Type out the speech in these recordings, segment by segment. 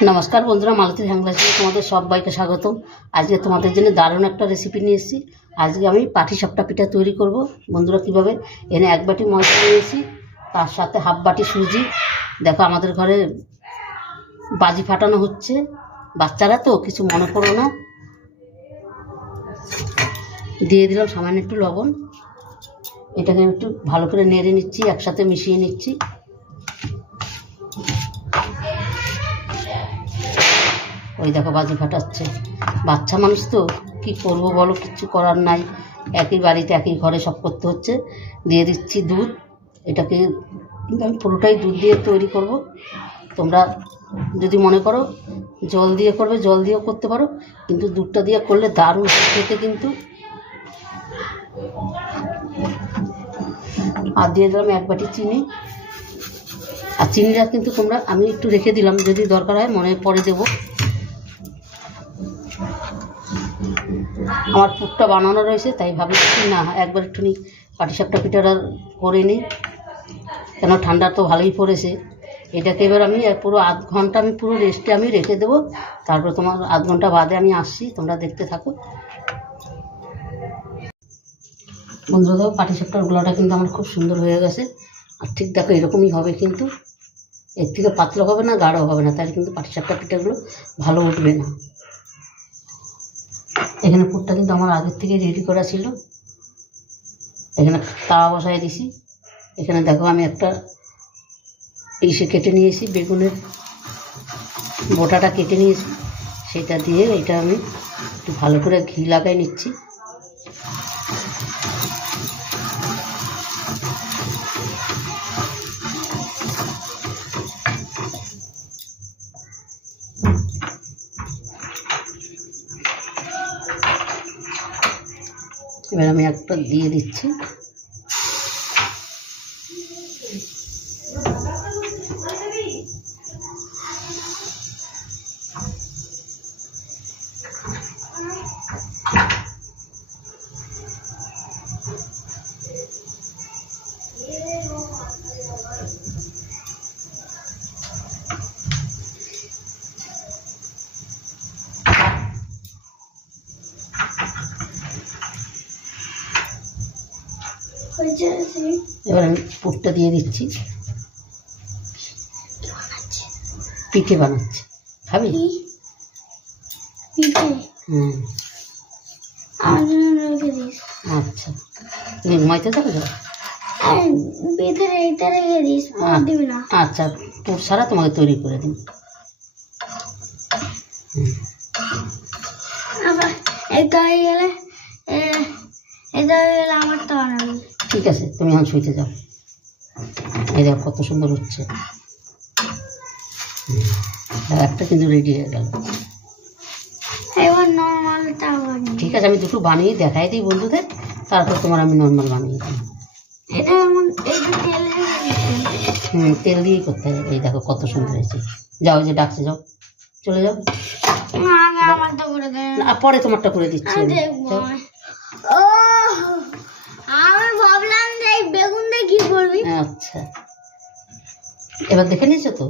नमस्कार बंधुरा मालती ह্যাংলাজে তোমাদের সবাইকে স্বাগত। আজকে তোমাদের জন্য দারুণ একটা রেসিপি নিয়ে এসেছি। আজকে আমি পাটিসাপটা পিঠা তৈরি করব। বন্ধুরা কিভাবে এনে এক বাটি ময়দা নিয়েছি, তার সাথে হাফ বাটি সুজি। দেখো আমাদের ঘরে বাজি ফাটানো হচ্ছে, বাচ্চারা তো কিছু মনে করো না। দিয়ে দিলাম সামান্য একটু লবণ। এটাকে একটু ভালো করে নেড়ে নিচ্ছি, একসাথে মিশিয়ে নিচ্ছি। ওই দেখো বাজি ফাটাচ্ছে, বাচ্চা মানুষ তো কি করবো বলো, কিচ্ছু করার নাই, একই বাড়িতে একই ঘরে সব করতে হচ্ছে। দিয়ে দিচ্ছি দুধ। এটাকে আমি পুরোটাই দুধ দিয়ে তৈরি করব। তোমরা যদি মনে করো জল দিয়ে করবে, জল দিয়েও করতে পারো, কিন্তু দুধটা দিয়ে করলে দারুণ খেতে কিন্তু। আর দিয়ে দিলাম এক বাটি চিনি। আর চিনিটা কিন্তু তোমরা, আমি একটু রেখে দিলাম, যদি দরকার হয় মনে পরে দেবো। আমার পুরটা বানানো রয়েছে, তাই ভাবছি না একবার একটুখানি পাটিসাপটা পিঠাটা করে নিই, কেন ঠান্ডা তো ভালোই পড়েছে। এটাকে এবার আমি পুরো আধ ঘন্টা আমি পুরো রেস্টে আমি রেখে দেবো। তারপর তোমার আধ ঘন্টা বাদে আমি আসছি, তোমরা দেখতে থাকো। বন্ধুরা দেখো পাটিসাপটার গোলাটা কিন্তু আমার খুব সুন্দর হয়ে গেছে। আর ঠিক দেখো এরকমই হবে, কিন্তু এর থেকে পাতলা হবে না, গাঢ় হবে না, তাহলে কিন্তু পাটিসাপটা পিঠাগুলো ভালো উঠবে না। এখানে পুরটা কিন্তু আমার আগের থেকে রেডি করা ছিল। এখানে তাওয়া বসাই দিছি। এখানে দেখো আমি একটা পিসে কেটে নিয়েছি, বেগুনের বোটাটা কেটে নিয়েছি, সেটা দিয়ে এটা আমি একটু ভালো করে ঘি লাগাই নিচ্ছি। এবার আমি একটা দিয়ে দিচ্ছি। এবার আমি পুরটা দিয়ে দিচ্ছি। পিঠে বানাচ্ছি, খাবি? আচ্ছা, তুমি ঘুমাইতে যাবে তো? আচ্ছা, পুর ছাড়া তোমাকে তৈরি করে দিন। ঠিক আছে, তুমি এখন শুইতে যাও। এই দেখো কত সুন্দর হচ্ছে, একটা কিন্তু রেডি হয়ে গেল। ঠিক আছে, আমি দুটো বানিয়ে দেখাই দিই বন্ধুদের, তারপর তোমার আমি নর্মাল বানিয়ে দিই। তেল দিয়েই করতে হবে। এই দেখো কত সুন্দর হয়েছে। যাও, যে ডাকছে, যাও, চলে যাও। না, পরে তোমারটা করে দিচ্ছি। আচ্ছা, এবার দেখে নিয়েছো তো?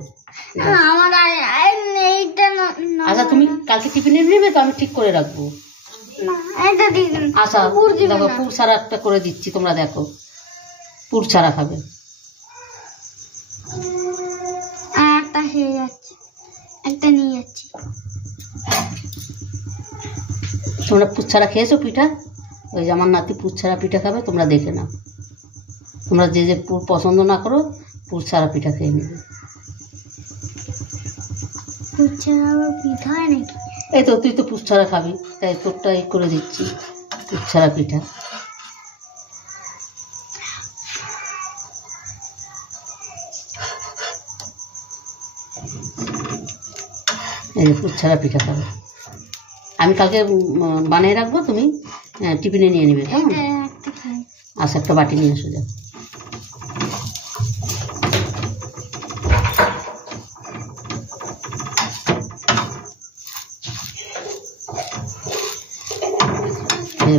আচ্ছা, তুমি কালকে টিফিনে নেবে তো, আমি ঠিক করে রাখবো। আচ্ছা দেখো, পুর ছাড়া একটা করে দিচ্ছি, তোমরা দেখো পুর ছাড়া খাবে। তোমরা পুর ছাড়া খেয়েছো পিঠা? ওই যে আমার নাতি পুর ছাড়া পিঠা খাবে, তোমরা দেখে নাও। তোমরা যে যে পুর পছন্দ না করো, পুর ছাড়া পিঠা খেয়ে নেবে। এই তো, তুই তো পুর ছাড়া খাবি, তাই তোরটা এই করে দিচ্ছি, পুর ছাড়া পিঠা। এই যে পুর ছাড়া পিঠা খাবে। আমি কালকে বানিয়ে রাখবো, তুমি টিফিনে নিয়ে নেবে, কেমন? আচ্ছা, একটা বাটি নিয়ে এসো, যাও।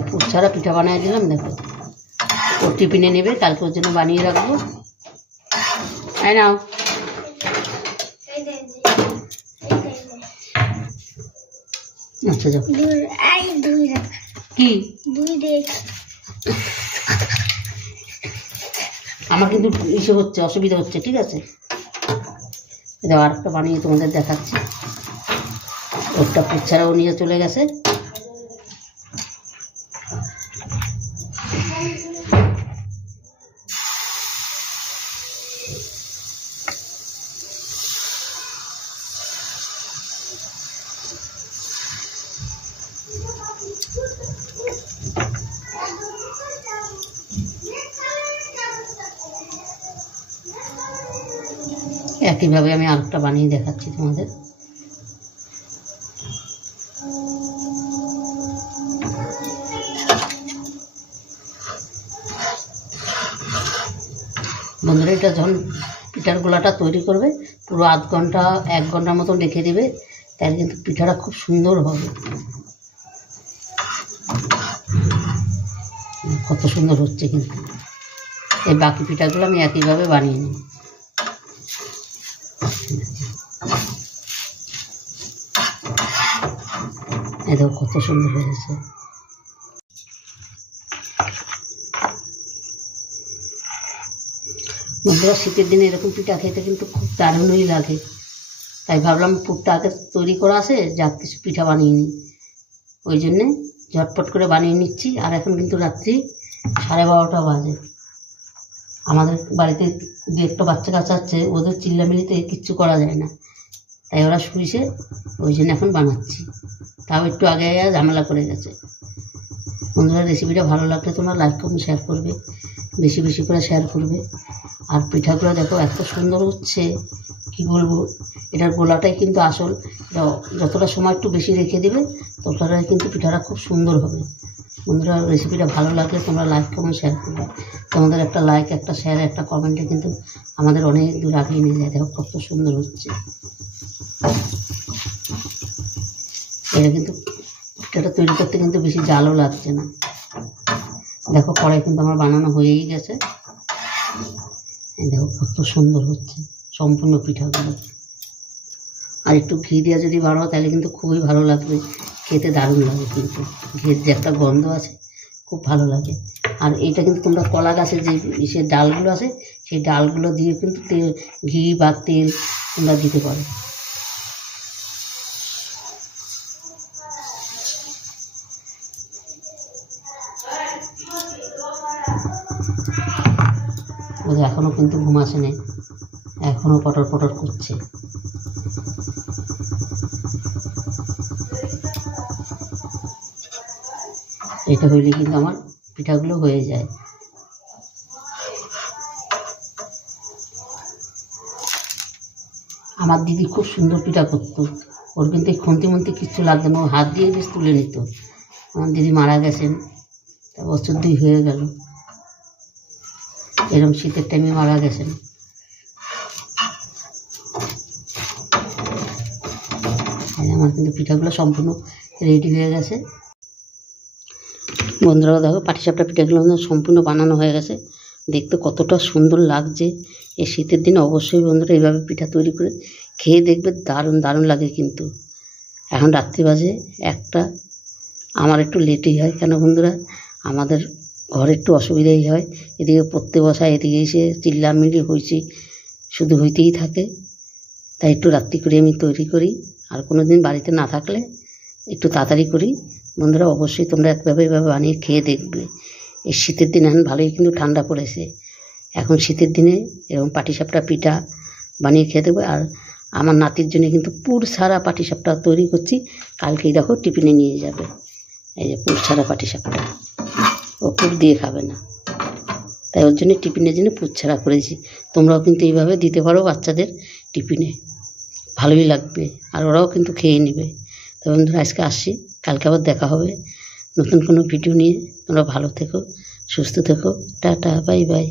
পুর ছাড়া পিঠা বানিয়ে দিলাম, দেখো ওর টিফিনে নেবে, কালকে ওর জন্য বানিয়ে রাখবো। এই নাও, আচ্ছা যাও কি আমার কিন্তু ইসে হচ্ছে, অসুবিধা হচ্ছে, ঠিক আছে। এটা আরেকটা বানিয়ে তোমাদের দেখাচ্ছি। ওটা পুচ্ছারাও নিয়ে চলে গেছে। একইভাবে আমি আরেকটা বানিয়ে দেখাচ্ছি তোমাদের। বন্ধুরা, এটা যখন পিঠার গোলাটা তৈরি করবে পুরো আধ ঘন্টা 1 ঘন্টার মতন রেখে দেবে, তাহলে কিন্তু পিঠাটা খুব সুন্দর হবে। কত সুন্দর হচ্ছে কিন্তু। এই বাকি পিঠাগুলো আমি একইভাবে বানিয়ে নিই। এই দেখো কত সুন্দর হয়েছে। বন্ধুরা, শীতের দিনে এরকম পিঠা খেতে কিন্তু খুব দারুণই লাগে। তাই ভাবলাম পুরটা আগে তৈরি করা আছে, যা কিছু পিঠা বানিয়ে নিই। ওই জন্যে ঝটপট করে বানিয়ে নিচ্ছি। আর এখন কিন্তু রাত্রি 12:30 বাজে। আমাদের বাড়িতে দু একটা বাচ্চা কাচ্চা আছে, ওদের চিল্লামিলিতে কিচ্ছু করা যায় না, তাই ওরা শুয়েছে, ওই জন্য এখন বানাচ্ছি। তাও একটু আগে ঝামেলা করে গেছে। বন্ধুরা, রেসিপিটা ভালো লাগলে তোমরা লাইক কমেন্ট শেয়ার করবে, বেশি বেশি করে শেয়ার করবে। আর পিঠাগুলো দেখো এত সুন্দর হচ্ছে, কি বলবো। এটার গোলাটাই কিন্তু আসল। যতটা সময় একটু বেশি রেখে দেবে ততটাই কিন্তু পিঠাটা খুব সুন্দর হবে। বন্ধুরা, রেসিপিটা ভালো লাগলে তোমরা লাইক কমেন্ট শেয়ার করবে। তোমাদের একটা লাইক, একটা শেয়ার, একটা কমেন্টে কিন্তু আমাদের অনেক দূর আগিয়ে নিয়ে যায়। দেখো কত সুন্দর হচ্ছে। এটা কিন্তু পিঠাটা তৈরি করতে কিন্তু বেশি জালও লাগছে না। দেখো কড়াই কিন্তু আমার বানানো হয়েই গেছে। দেখো কত সুন্দর হচ্ছে সম্পূর্ণ পিঠাগুলো। আর একটু ঘি দিয়ে যদি বানাও তাহলে কিন্তু খুবই ভালো লাগবে, খেতে দারুণ লাগে। কিন্তু ঘির যে একটা গন্ধ আছে, খুব ভালো লাগে। আর এইটা কিন্তু তোমরা কলা গাছের যে ডালগুলো আছে, সেই ডালগুলো দিয়ে কিন্তু ঘি বা তেল তোমরা দিতে পারো। এখনও কিন্তু ঘুম আসেনি, এখনও পটর পটর করছে। এটা হইলে কিন্তু আমার পিঠাগুলো হয়ে যায়। আমার দিদি খুব সুন্দর পিঠা করতো। ওর কিন্তু এই খুন্তি মুন্তি কিচ্ছু লাগতো না, ও হাত দিয়ে বেশ তুলে নিত। আমার দিদি মারা গেছেন, তা বছর 2 হয়ে গেল। এরকম শীতের টাইমে মারা গেছেন। আমার কিন্তু পিঠাগুলো সম্পূর্ণ রেডি হয়ে গেছে। বন্ধুরা দেখো, পাটিসাপটা পিঠাগুলো সম্পূর্ণ বানানো হয়ে গেছে। দেখতে কতটা সুন্দর লাগছে। এই শীতের দিনে অবশ্যই বন্ধুরা এইভাবে পিঠা তৈরি করে খেয়ে দেখবে, দারুণ দারুণ লাগে কিন্তু। এখন রাত্রি বাজে 1টা। আমার একটু লেটই হয়, কেন বন্ধুরা, আমাদের ঘরে একটু অসুবিধাই হয়। এদিকে পড়তে বসা, এদিকে এসে চিল্লামিল্লি হয়েছি, শুধু হইতেই থাকে। তাই একটু রাত্রি করে আমি তৈরি করি। আর কোনো দিন বাড়িতে না থাকলে একটু তাড়াতাড়ি করি। বন্ধুরা, অবশ্যই তোমরা এভাবে বানিয়ে খেয়ে দেখবে। এই শীতের দিন এখন ভালোই কিন্তু ঠান্ডা পড়েছে। এখন শীতের দিনে এরকম পাটিসাপটা পিঠা বানিয়ে খেয়ে দেবো। আর আমার নাতির জন্য কিন্তু পুর ছাড়া পাটিসাপটা তৈরি করছি। কালকেই দেখো টিফিনে নিয়ে যাবে। এই যে পুর ছাড়া পাটিসাপটা, ও পুর দিয়ে খাবে না, তাই ওর জন্য টিফিনের জন্য পুর ছাড়া করেছি। তোমরাও কিন্তু এইভাবে দিতে পারো বাচ্চাদের টিফিনে, ভালোই লাগবে। আর ওরাও কিন্তু খেয়ে নেবে। তো বন্ধুরা, আজকে আসছি, কালকে আবার দেখা হবে নতুন কোনো ভিডিও নিয়ে। তোমরা ভালো থেকো, সুস্থ থেকো। Tata, bye bye.